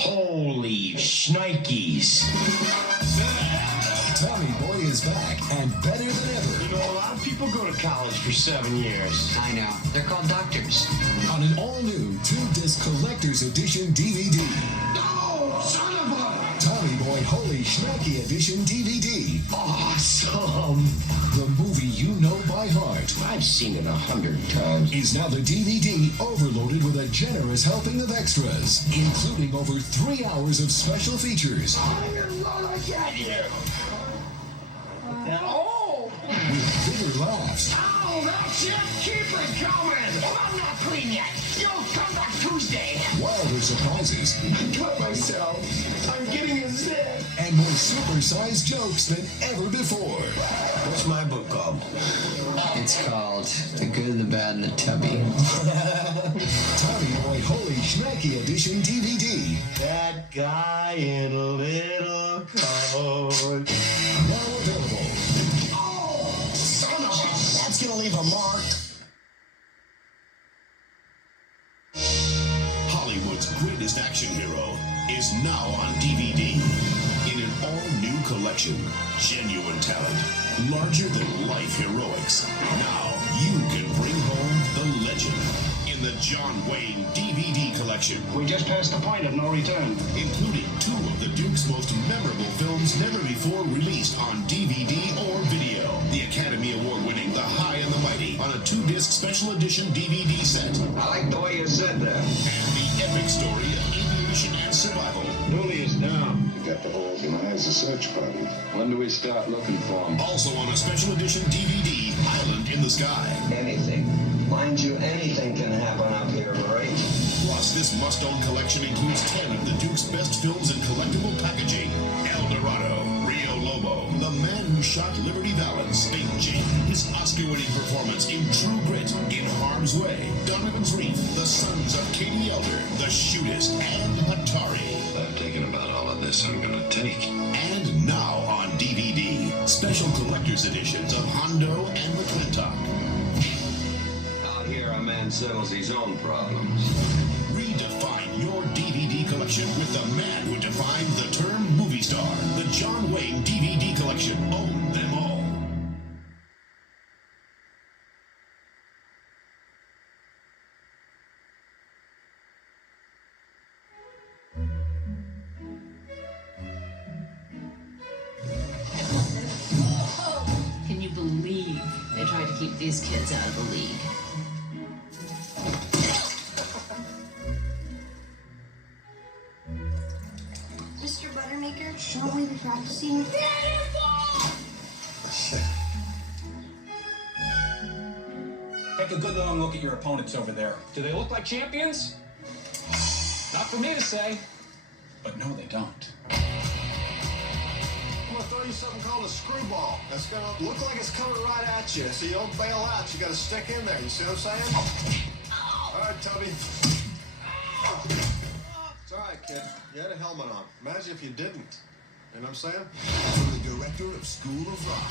Holy Schnikes. Tommy Boy is back and better than ever. You know, a lot of people go to college for 7 years. I know. They're called doctors. On an all-new 2-disc collector's edition DVD. No! Son of a... Tommy Boy Holy Schnike edition DVD. Awesome! The movie you know by heart. I've seen it 100 times. Is now the DVD overloaded with a generous helping of extras, including over 3 hours of special features. I didn't know I got you. Oh! With bigger laughs. Oh, that's it! Keep it coming! I'm not clean yet. You'll come back Tuesday. Wilder surprises. I cut myself. I'm getting a zip. And more supersized jokes than ever before. What's my book called? It's called The Good, the Bad, and the Tubby. Tommy Boy Holy Schnike edition DVD. That guy in a little coat. Now available. Oh, son of a... That's gonna leave a mark. Hollywood's greatest action hero is now on DVD in an all-new collection. Genuine talent, larger-than-life heroics. Now you can bring home the legend in the John Wayne DVD collection. We just passed the point of no return. Including 2 of the Duke's most memorable films never before released on DVD or video. The Academy Award-winning The High and the Mighty on a 2-disc special edition DVD set. I like the way you said that. And the epic story of aviation and survival. Dooley is down. You got to organize a search party. When do we start looking for him? Also on a special edition DVD, Island in the Sky. Anything. Mind you, anything can happen up here, right? Plus, this must-own collection includes 10 of the Duke's best films in collectible packaging. El Dorado, Rio Lobo, The Man Who Shot Liberty Valance, Big Jake, his Oscar-winning performance in True Grit, In Harm's Way, Donovan's Reef, The Sons of Katie Elder, The Shootist, and Atari. I'm thinking about all of this I'm gonna take. And now on DVD, special collector's editions of Hondo and McClintock. Out here, a man settles his own problems. Redefine your DVD collection with the man who defined the term movie star. The John Wayne DVD collection. Own them all. Can you believe they tried to keep these kids out of the league? Mr. Buttermaker, shouldn't we be practicing? Take a good long look at your opponents over there. Do they look like champions? Not for me to say, but no, they don't. I'm gonna throw you something called a screwball. That's gonna look like it's coming right at you, so you don't bail out. You gotta stick in there. You see what I'm saying? All right, Tubby. It's all right, kid. You had a helmet on. Imagine if you didn't. You know what I'm saying? From the director of School of Rock.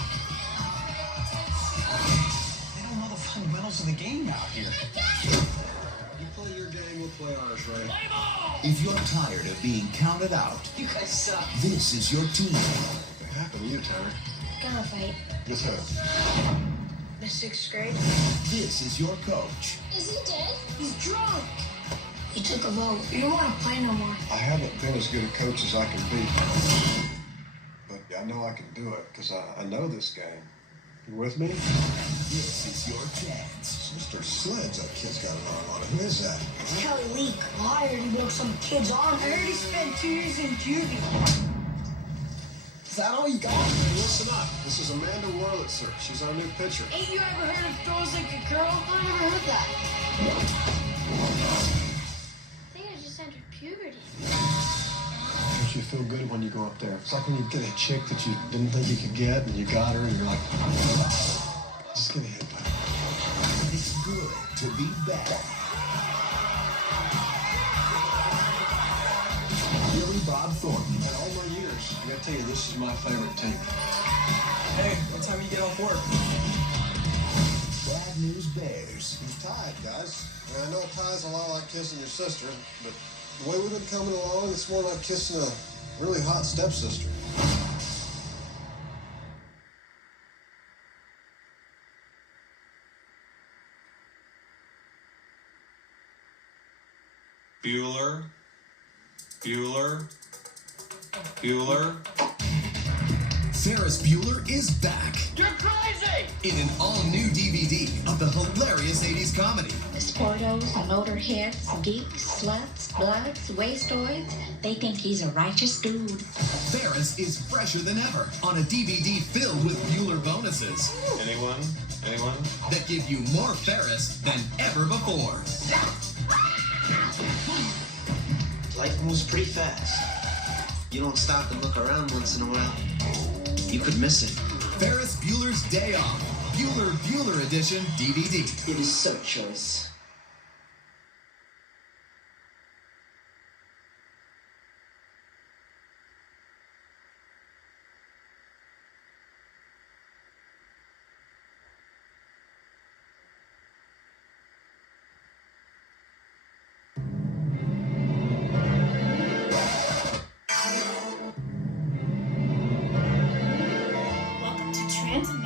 They don't know the fundamentals of the game out here. You play your game, we'll play ours, right? If you're tired of being counted out, You guys suck. this is your team. What happened to you, Tanner? Gonna fight. With who? The 6th grade. This is your coach. Is he dead? He's drunk. He took a vote. You don't want to play no more. I haven't been as good a coach as I can be. But I know I can do it, because I know this game. You with me? This is your chance. Mr. Sledge, that kid's got an arm on it. Who is that? It's Kelly Leak. I heard he broke some kid's arm. I heard he spent 2 years in juvie. Is that all you got? Hey, listen up. This is Amanda Wurlitzer. She's our new pitcher. Ain't you ever heard of throws like a girl? I never heard that. I think I just entered puberty. Don't you feel good when you go up there? It's like when you get a chick that you didn't think you could get, and you got her, and you're like, just give me a hit, buddy. It's good to be back. Billy Bob Thornton. In all my years, I gotta tell you, this is my favorite team. Hey, what time you get off work? Bad News Bears. I'm tied, guys. I mean, I know it ties a lot like kissing your sister, but The way we've been coming along, it's more like kissing a really hot stepsister. Bueller. Ferris Bueller is back You're crazy! in an all-new DVD of the hilarious 80s comedy. The sportos, motorheads, geeks, sluts, bloods, wastoids, they think he's a righteous dude. Ferris is fresher than ever on a DVD filled with Bueller bonuses. Anyone? That give you more Ferris than ever before. Life moves pretty fast. You don't stop and look around once in a while, you could miss it. Ferris Bueller's Day Off. Bueller Edition DVD. It is so choice. Welcome to Transit